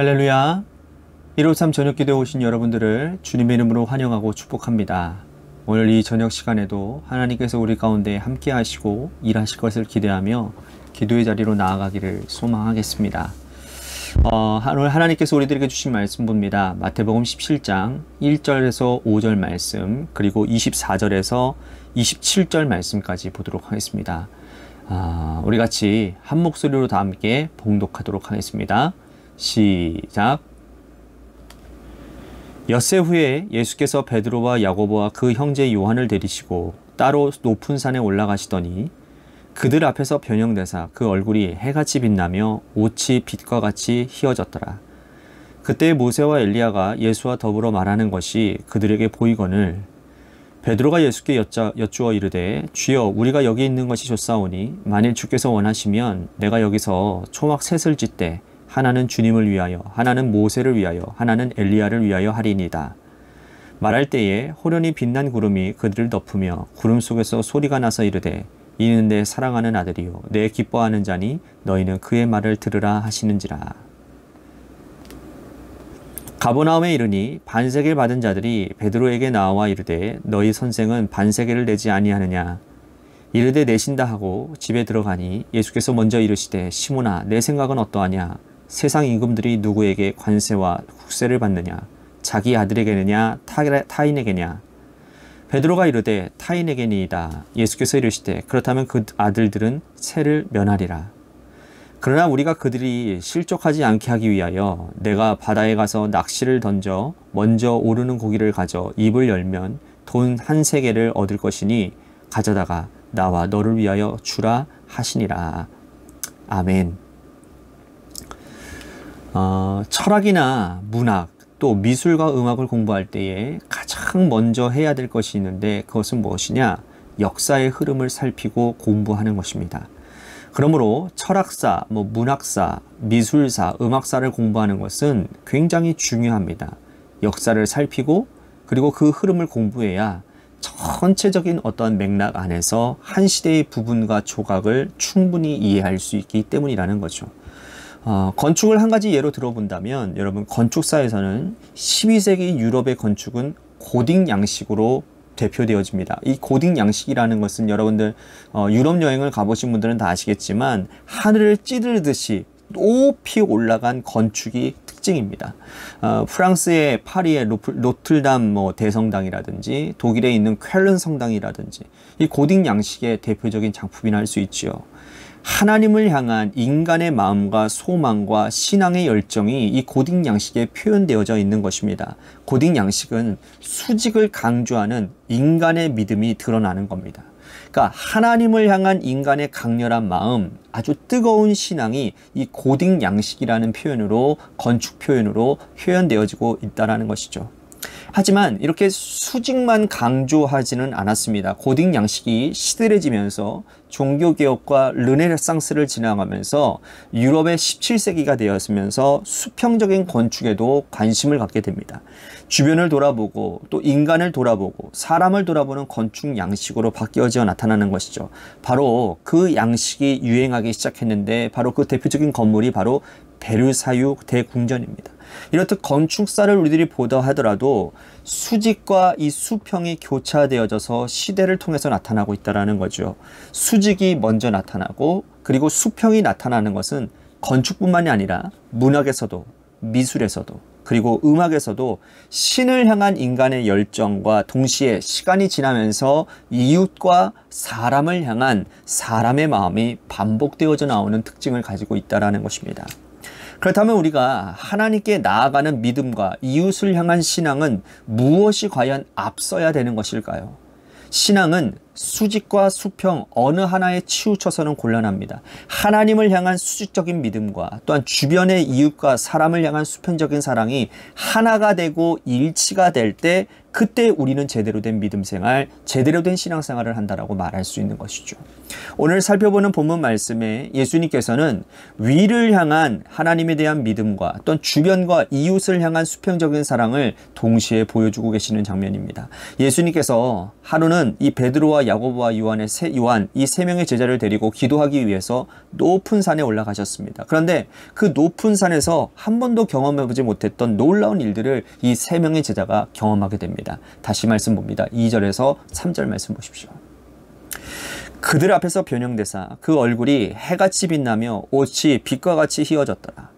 할렐루야. 153 저녁기도에 오신 여러분들을 주님의 이름으로 환영하고 축복합니다. 오늘 이 저녁 시간에도 하나님께서 우리 가운데 함께 하시고 일하실 것을 기대하며 기도의 자리로 나아가기를 소망하겠습니다. 오늘 하나님께서 우리들에게 주신 말씀 봅니다. 마태복음 17장 1절에서 5절 말씀, 그리고 24절에서 27절 말씀까지 보도록 하겠습니다. 우리 같이 한 목소리로 다 함께 봉독하도록 하겠습니다. 시작. 엿새 후에 예수께서 베드로와 야고보와 그 형제 요한을 데리시고 따로 높은 산에 올라가시더니 그들 앞에서 변형되사 그 얼굴이 해같이 빛나며 옷이 빛과 같이 희어졌더라. 그때 모세와 엘리야가 예수와 더불어 말하는 것이 그들에게 보이거늘 베드로가 예수께 여쭈어 이르되 주여 우리가 여기 있는 것이 좋사오니 만일 주께서 원하시면 내가 여기서 초막 셋을 짓되 하나는 주님을 위하여, 하나는 모세를 위하여, 하나는 엘리야를 위하여 하리이다. 말할 때에 호련히 빛난 구름이 그들을 덮으며 구름 속에서 소리가 나서 이르되 이는 내 사랑하는 아들이요 내 기뻐하는 자니 너희는 그의 말을 들으라 하시는지라. 가버나움에 이르니 반세계를 받은 자들이 베드로에게 나와 이르되 너희 선생은 반세계를 내지 아니하느냐. 이르되 내신다 하고 집에 들어가니 예수께서 먼저 이르시되 시몬아 내 생각은 어떠하냐. 세상 임금들이 누구에게 관세와 국세를 받느냐? 자기 아들에게느냐 타인에게냐? 베드로가 이르되 타인에게니이다. 예수께서 이르시되 그렇다면 그 아들들은 세를 면하리라. 그러나 우리가 그들이 실족하지 않게 하기 위하여 내가 바다에 가서 낚시를 던져 먼저 오르는 고기를 가져 입을 열면 돈 한 세겔을 얻을 것이니 가져다가 나와 너를 위하여 주라 하시니라. 아멘. 철학이나 문학 또 미술과 음악을 공부할 때에 가장 먼저 해야 될 것이 있는데 그것은 무엇이냐? 역사의 흐름을 살피고 공부하는 것입니다. 그러므로 철학사, 문학사, 미술사, 음악사를 공부하는 것은 굉장히 중요합니다. 역사를 살피고 그리고 그 흐름을 공부해야 전체적인 어떤 맥락 안에서 한 시대의 부분과 조각을 충분히 이해할 수 있기 때문이라는 거죠. 건축을 한 가지 예로 들어본다면 여러분 건축사에서는 12세기 유럽의 건축은 고딕 양식으로 대표되어집니다. 이 고딕 양식이라는 것은 여러분들 유럽 여행을 가보신 분들은 다 아시겠지만 하늘을 찌르듯이 높이 올라간 건축이 특징입니다. 프랑스의 파리의 노틀담 대성당이라든지 독일에 있는 쾰른 성당이라든지 이 고딕 양식의 대표적인 작품이라 할 수 있지요. 하나님을 향한 인간의 마음과 소망과 신앙의 열정이 이 고딕 양식에 표현되어져 있는 것입니다. 고딕 양식은 수직을 강조하는 인간의 믿음이 드러나는 겁니다. 그러니까 하나님을 향한 인간의 강렬한 마음, 아주 뜨거운 신앙이 이 고딕 양식이라는 표현으로 건축 표현으로 표현되어지고 있다는 것이죠. 하지만 이렇게 수직만 강조하지는 않았습니다. 고딕 양식이 시들해지면서 종교개혁과 르네상스를 지나가면서 유럽의 17세기가 되었으면서 수평적인 건축에도 관심을 갖게 됩니다. 주변을 돌아보고 또 인간을 돌아보고 사람을 돌아보는 건축 양식으로 바뀌어져 나타나는 것이죠. 바로 그 양식이 유행하기 시작했는데 바로 그 대표적인 건물이 바로 베르사유 대궁전입니다. 이렇듯 건축사를 우리들이 보다 하더라도 수직과 이 수평이 교차되어져서 시대를 통해서 나타나고 있다는 거죠. 수직이 먼저 나타나고 그리고 수평이 나타나는 것은 건축뿐만이 아니라 문학에서도 미술에서도 그리고 음악에서도 신을 향한 인간의 열정과 동시에 시간이 지나면서 이웃과 사람을 향한 사람의 마음이 반복되어져 나오는 특징을 가지고 있다는 것입니다. 그렇다면 우리가 하나님께 나아가는 믿음과 이웃을 향한 신앙은 무엇이 과연 앞서야 되는 것일까요? 신앙은 수직과 수평 어느 하나에 치우쳐서는 곤란합니다. 하나님을 향한 수직적인 믿음과 또한 주변의 이웃과 사람을 향한 수평적인 사랑이 하나가 되고 일치가 될 때 그때 우리는 제대로 된 믿음 생활, 제대로 된 신앙생활을 한다라고 말할 수 있는 것이죠. 오늘 살펴보는 본문 말씀에 예수님께서는 위를 향한 하나님에 대한 믿음과 또한 주변과 이웃을 향한 수평적인 사랑을 동시에 보여주고 계시는 장면입니다. 예수님께서 하루는 이 베드로와 베드로와 야고보와 요한 이 세 명의 제자를 데리고 기도하기 위해서 높은 산에 올라가셨습니다. 그런데 그 높은 산에서 한 번도 경험해보지 못했던 놀라운 일들을 이 세 명의 제자가 경험하게 됩니다. 다시 말씀 봅니다. 2절에서 3절 말씀 보십시오. 그들 앞에서 변형되사 그 얼굴이 해같이 빛나며 옷이 빛과 같이 휘어졌더라.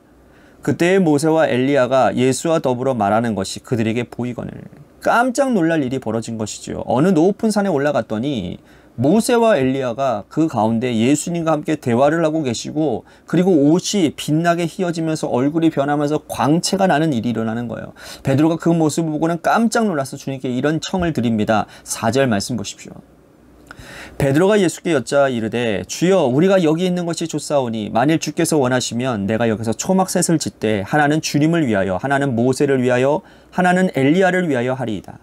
그때의 모세와 엘리야가 예수와 더불어 말하는 것이 그들에게 보이거늘 깜짝 놀랄 일이 벌어진 것이죠. 어느 높은 산에 올라갔더니 모세와 엘리야가 그 가운데 예수님과 함께 대화를 하고 계시고, 그리고 옷이 빛나게 휘어지면서 얼굴이 변하면서 광채가 나는 일이 일어나는 거예요. 베드로가 그 모습을 보고는 깜짝 놀라서 주님께 이런 청을 드립니다. 4절 말씀 보십시오. 베드로가 예수께 여짜 이르되 주여 우리가 여기 있는 것이 좋사오니 만일 주께서 원하시면 내가 여기서 초막셋을 짓되 하나는 주님을 위하여 하나는 모세를 위하여 하나는 엘리야를 위하여 하리이다.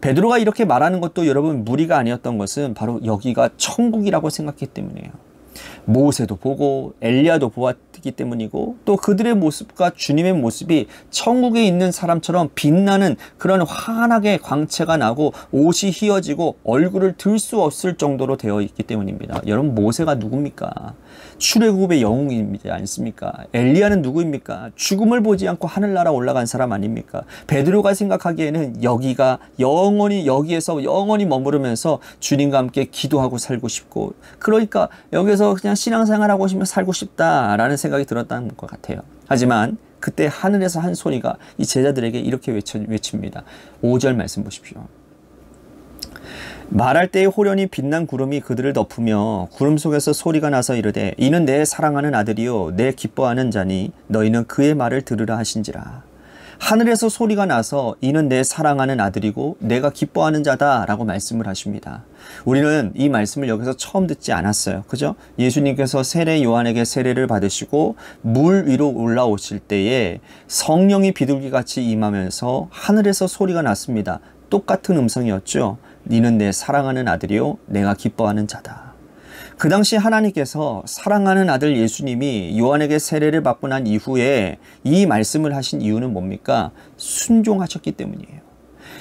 베드로가 이렇게 말하는 것도 여러분 무리가 아니었던 것은 바로 여기가 천국이라고 생각했기 때문이에요. 모세도 보고 엘리야도 보았기 때문이고, 또 그들의 모습과 주님의 모습이 천국에 있는 사람처럼 빛나는 그런 환하게 광채가 나고 옷이 휘어지고 얼굴을 들 수 없을 정도로 되어 있기 때문입니다. 여러분, 모세가 누굽니까? 출애굽의 영웅이지 않습니까? 엘리야는 누구입니까? 죽음을 보지 않고 하늘나라 올라간 사람 아닙니까? 베드로가 생각하기에는 여기가 여기에서 영원히 머무르면서 주님과 함께 기도하고 살고 싶고, 그러니까 여기서 그냥 신앙생활하고 싶으면 살고 싶다라는 생각이 들었다는 것 같아요. 하지만 그때 하늘에서 한 소리가 이 제자들에게 이렇게 외칩니다. 5절 말씀 보십시오. 말할 때에 호련히 빛난 구름이 그들을 덮으며 구름 속에서 소리가 나서 이르되 이는 내 사랑하는 아들이요 내 기뻐하는 자니 너희는 그의 말을 들으라 하신지라. 하늘에서 소리가 나서 이는 내 사랑하는 아들이고 내가 기뻐하는 자다 라고 말씀을 하십니다. 우리는 이 말씀을 여기서 처음 듣지 않았어요. 그죠? 예수님께서 세례 요한에게 세례를 받으시고 물 위로 올라오실 때에 성령이 비둘기같이 임하면서 하늘에서 소리가 났습니다. 똑같은 음성이었죠. 너는 내 사랑하는 아들이요 내가 기뻐하는 자다. 그 당시 하나님께서 사랑하는 아들 예수님이 요한에게 세례를 받고 난 이후에 이 말씀을 하신 이유는 뭡니까? 순종하셨기 때문이에요.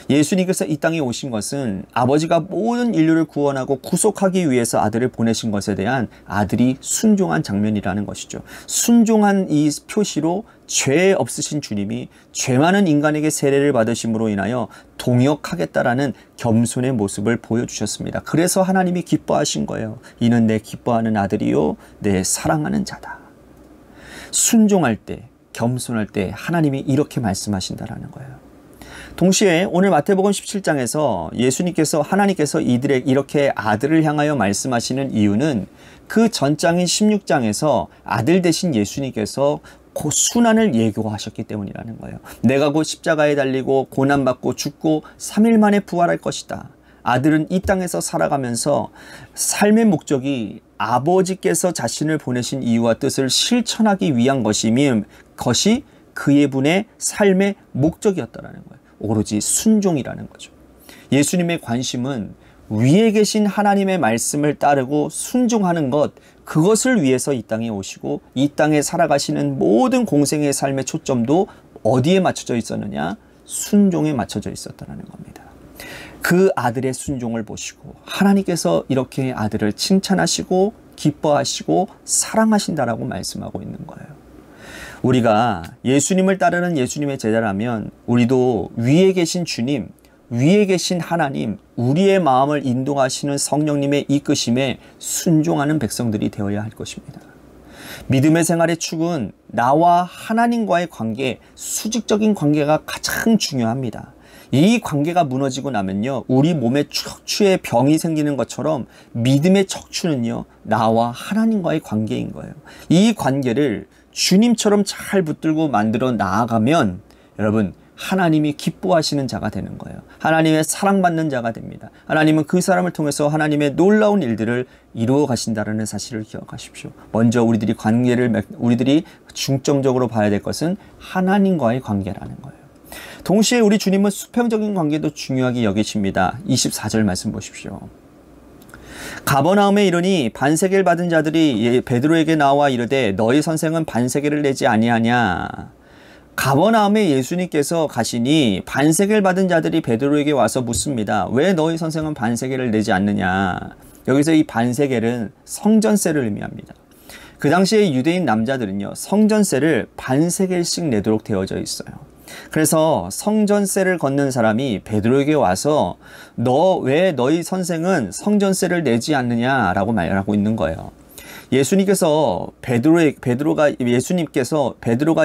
예수님께서 이 땅에 오신 것은 아버지가 모든 인류를 구원하고 구속하기 위해서 아들을 보내신 것에 대한 아들이 순종한 장면이라는 것이죠. 순종한 이 표시로 죄 없으신 주님이 죄 많은 인간에게 세례를 받으심으로 인하여 동역하겠다라는 겸손의 모습을 보여주셨습니다. 그래서 하나님이 기뻐하신 거예요. 이는 내 기뻐하는 아들이요 내 사랑하는 자다. 순종할 때, 겸손할 때 하나님이 이렇게 말씀하신다라는 거예요. 동시에 오늘 마태복음 17장에서 예수님께서 하나님께서 이들에게 이렇게 아들을 향하여 말씀하시는 이유는 그 전장인 16장에서 아들 되신 예수님께서 그 순환을 예고하셨기 때문이라는 거예요. 내가 곧 십자가에 달리고 고난받고 죽고 3일 만에 부활할 것이다. 아들은 이 땅에서 살아가면서 삶의 목적이 아버지께서 자신을 보내신 이유와 뜻을 실천하기 위한 것이 그의 분의 삶의 목적이었다라는 거예요. 오로지 순종이라는 거죠. 예수님의 관심은 위에 계신 하나님의 말씀을 따르고 순종하는 것, 그것을 위해서 이 땅에 오시고 이 땅에 살아가시는 모든 공생의 삶의 초점도 어디에 맞춰져 있었느냐? 순종에 맞춰져 있었다는 겁니다. 그 아들의 순종을 보시고 하나님께서 이렇게 아들을 칭찬하시고 기뻐하시고 사랑하신다라고 말씀하고 있는 거예요. 우리가 예수님을 따르는 예수님의 제자라면 우리도 위에 계신 주님, 위에 계신 하나님, 우리의 마음을 인도하시는 성령님의 이끄심에 순종하는 백성들이 되어야 할 것입니다. 믿음의 생활의 축은 나와 하나님과의 관계, 수직적인 관계가 가장 중요합니다. 이 관계가 무너지고 나면요, 우리 몸에 척추에 병이 생기는 것처럼 믿음의 척추는요, 나와 하나님과의 관계인 거예요. 이 관계를 주님처럼 잘 붙들고 만들어 나아가면 여러분, 하나님이 기뻐하시는 자가 되는 거예요. 하나님의 사랑받는 자가 됩니다. 하나님은 그 사람을 통해서 하나님의 놀라운 일들을 이루어 가신다는 사실을 기억하십시오. 먼저 우리들이 중점적으로 봐야 될 것은 하나님과의 관계라는 거예요. 동시에 우리 주님은 수평적인 관계도 중요하게 여기십니다. 24절 말씀 보십시오. 가버나움에 이르니 반세계를 받은 자들이 베드로에게 나와 이르되 너희 선생은 반세계를 내지 아니하냐. 가버나움에 예수님께서 가시니 반세계를 받은 자들이 베드로에게 와서 묻습니다. 왜 너희 선생은 반세계를 내지 않느냐? 여기서 이 반세계는 성전세를 의미합니다. 그 당시에 유대인 남자들은요, 성전세를 반세겔씩 내도록 되어져 있어요. 그래서 성전세를 걷는 사람이 베드로에게 와서 왜 너희 선생은 성전세를 내지 않느냐라고 말하고 있는 거예요. 예수님께서 베드로가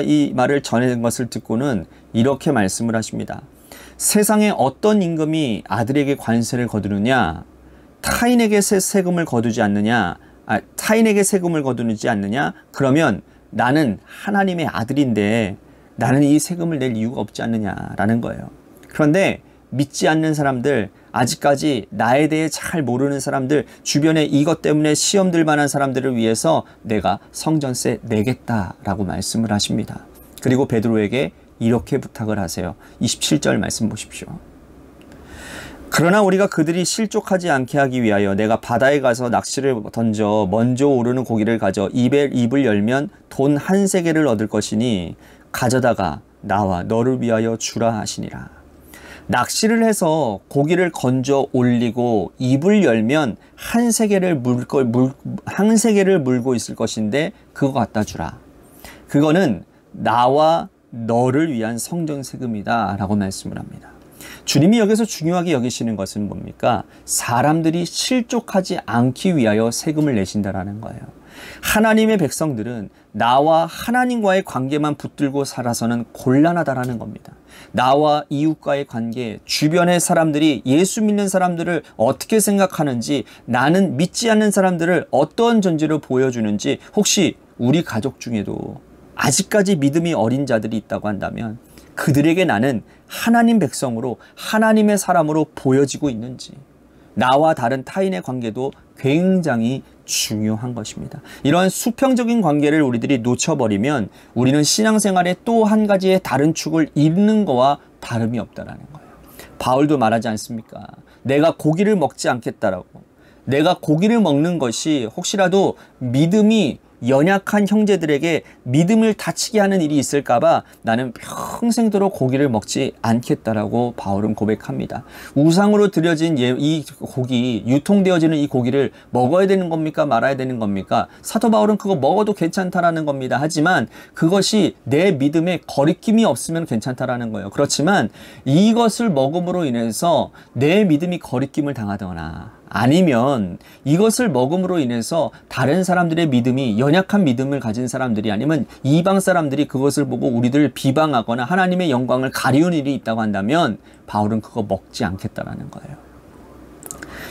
이 말을 전해낸 것을 듣고는 이렇게 말씀을 하십니다. 세상에 어떤 임금이 아들에게 관세를 거두느냐? 타인에게 세금을 거두지 않느냐? 타인에게 세금을 거두지 않느냐? 그러면 나는 하나님의 아들인데 나는 이 세금을 낼 이유가 없지 않느냐라는 거예요. 그런데 믿지 않는 사람들, 아직까지 나에 대해 잘 모르는 사람들, 주변에 이것 때문에 시험 들 만한 사람들을 위해서 내가 성전세 내겠다라고 말씀을 하십니다. 그리고 베드로에게 이렇게 부탁을 하세요. 27절 말씀 보십시오. 그러나 우리가 그들이 실족하지 않게 하기 위하여 내가 바다에 가서 낚시를 던져 먼저 오르는 고기를 가져 입을 열면 돈 1세겔을 얻을 것이니 가져다가 나와 너를 위하여 주라 하시니라. 낚시를 해서 고기를 건져 올리고 입을 열면 1세겔을 물고 있을 것인데 그거 갖다 주라. 그거는 나와 너를 위한 성전세금이다 라고 말씀을 합니다. 주님이 여기서 중요하게 여기시는 것은 뭡니까? 사람들이 실족하지 않기 위하여 세금을 내신다라는 거예요. 하나님의 백성들은 나와 하나님과의 관계만 붙들고 살아서는 곤란하다라는 겁니다. 나와 이웃과의 관계, 주변의 사람들이 예수 믿는 사람들을 어떻게 생각하는지, 나는 믿지 않는 사람들을 어떤 존재로 보여주는지, 혹시 우리 가족 중에도 아직까지 믿음이 어린 자들이 있다고 한다면 그들에게 나는 하나님 백성으로, 하나님의 사람으로 보여지고 있는지, 나와 다른 타인의 관계도 굉장히 중요한 것입니다. 이러한 수평적인 관계를 우리들이 놓쳐버리면 우리는 신앙생활의 또 한 가지의 다른 축을 잃는 거와 다름이 없다라는 거예요. 바울도 말하지 않습니까? 내가 고기를 먹지 않겠다라고. 내가 고기를 먹는 것이 혹시라도 믿음이 연약한 형제들에게 믿음을 다치게 하는 일이 있을까봐 나는 평생도록 고기를 먹지 않겠다라고 바울은 고백합니다. 우상으로 드려진 이 고기, 유통되어지는 이 고기를 먹어야 되는 겁니까? 말아야 되는 겁니까? 사도 바울은 그거 먹어도 괜찮다라는 겁니다. 하지만 그것이 내 믿음에 거리낌이 없으면 괜찮다라는 거예요. 그렇지만 이것을 먹음으로 인해서 내 믿음이 거리낌을 당하거나 아니면 이것을 먹음으로 인해서 다른 사람들의 믿음이, 연약한 믿음을 가진 사람들이 아니면 이방 사람들이 그것을 보고 우리들을 비방하거나 하나님의 영광을 가리우는 일이 있다고 한다면 바울은 그거 먹지 않겠다라는 거예요.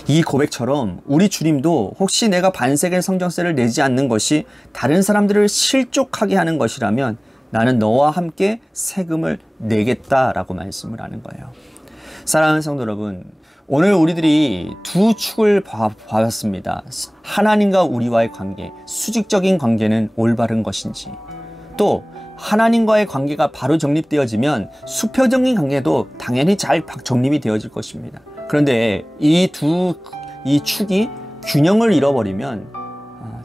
이 고백처럼 우리 주님도 혹시 내가 반세겔 성전세를 내지 않는 것이 다른 사람들을 실족하게 하는 것이라면 나는 너와 함께 세금을 내겠다라고 말씀을 하는 거예요. 사랑하는 성도 여러분, 오늘 우리들이 두 축을 봐봤습니다. 하나님과 우리와의 관계, 수직적인 관계는 올바른 것인지, 또 하나님과의 관계가 바로 정립되어지면 수평적인 관계도 당연히 잘 정립이 되어질 것입니다. 그런데 이 축이 균형을 잃어버리면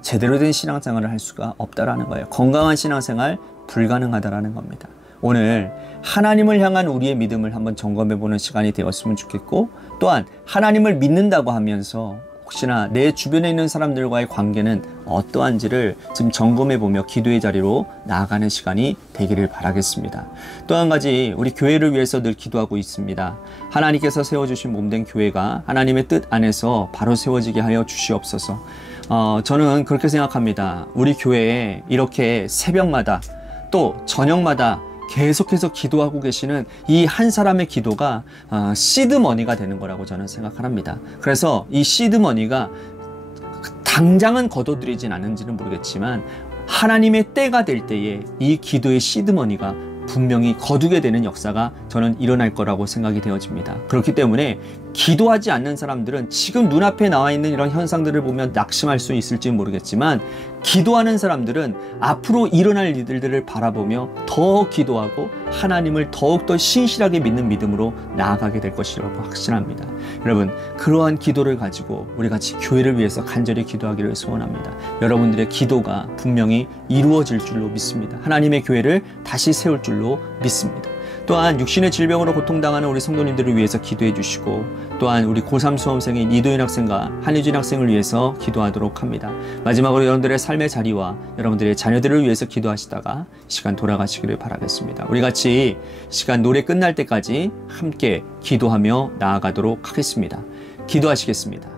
제대로 된 신앙생활을 할 수가 없다라는 거예요. 건강한 신앙생활 불가능하다라는 겁니다. 오늘 하나님을 향한 우리의 믿음을 한번 점검해보는 시간이 되었으면 좋겠고, 또한 하나님을 믿는다고 하면서 혹시나 내 주변에 있는 사람들과의 관계는 어떠한지를 지금 점검해보며 기도의 자리로 나아가는 시간이 되기를 바라겠습니다. 또 한 가지, 우리 교회를 위해서 늘 기도하고 있습니다. 하나님께서 세워주신 몸된 교회가 하나님의 뜻 안에서 바로 세워지게 하여 주시옵소서. 저는 그렇게 생각합니다. 우리 교회에 이렇게 새벽마다 또 저녁마다 계속해서 기도하고 계시는 이 한 사람의 기도가 시드머니가 되는 거라고 저는 생각합니다. 그래서 이 시드머니가 당장은 거둬들이진 않은지는 모르겠지만 하나님의 때가 될 때에 이 기도의 시드머니가 분명히 거두게 되는 역사가 저는 일어날 거라고 생각이 되어집니다. 그렇기 때문에 기도하지 않는 사람들은 지금 눈앞에 나와 있는 이런 현상들을 보면 낙심할 수 있을지 모르겠지만 기도하는 사람들은 앞으로 일어날 일들을 바라보며 더 기도하고 하나님을 더욱더 신실하게 믿는 믿음으로 나아가게 될 것이라고 확신합니다. 여러분, 그러한 기도를 가지고 우리 같이 교회를 위해서 간절히 기도하기를 소원합니다. 여러분들의 기도가 분명히 이루어질 줄로 믿습니다. 하나님의 교회를 다시 세울 줄로 믿습니다. 또한 육신의 질병으로 고통당하는 우리 성도님들을 위해서 기도해 주시고, 또한 우리 고3 수험생인 이도현 학생과 한유진 학생을 위해서 기도하도록 합니다. 마지막으로 여러분들의 삶의 자리와 여러분들의 자녀들을 위해서 기도하시다가 시간 돌아가시기를 바라겠습니다. 우리 같이 시간 노래 끝날 때까지 함께 기도하며 나아가도록 하겠습니다. 기도하시겠습니다.